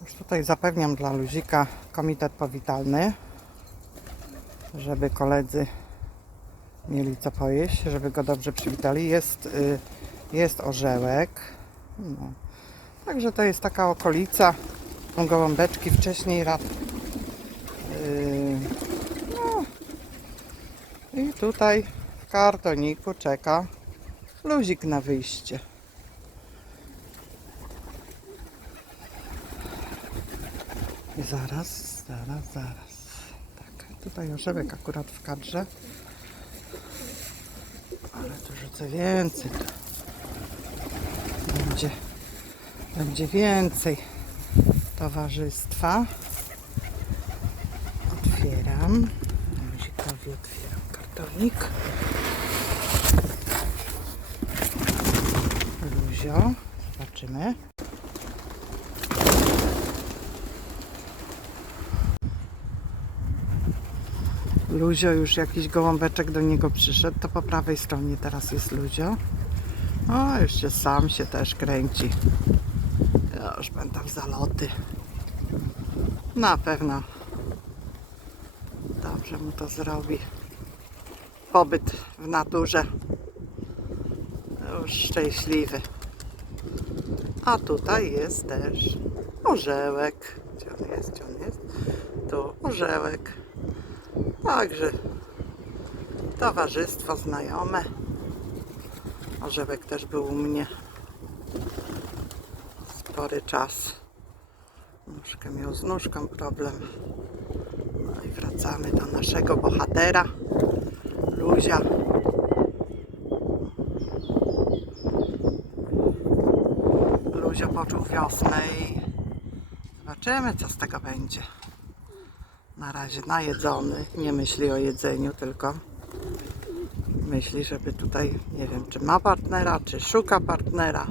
Już tutaj zapewniam dla Luzika komitet powitalny, żeby koledzy mieli co pojeść, żeby go dobrze przywitali. Jest, y, jest orzełek. No. Także to jest taka okolica. Są gołąbeczki wcześniej rad. Yy, no. I tutaj w kartoniku czeka luzik na wyjście. I zaraz, zaraz, zaraz. Tak, tutaj orzełek akurat w kadrze. Ale tu rzucę więcej. Będzie, będzie więcej towarzystwa. Otwieram. Luzikowi otwieram kartonik. Luzio, zobaczymy. Luzio już jakiś gołąbeczek do niego przyszedł, to po prawej stronie teraz jest Luzio. O, jeszcze sam się też kręci. Już będę w zaloty. Na pewno dobrze mu to zrobi. Pobyt w naturze. Już szczęśliwy. A tutaj jest też orzełek. Gdzie on jest? Gdzie on jest? Tu orzełek. Także towarzystwo znajome. Orzełek też był u mnie spory czas. Nóżkę miał z nóżką problem. No i wracamy do naszego bohatera. Luzia. Luzio poczuł wiosnę i zobaczymy co z tego będzie. Na razie najedzony, nie myśli o jedzeniu, tylko myśli, żeby tutaj, nie wiem, czy ma partnera, czy szuka partnera.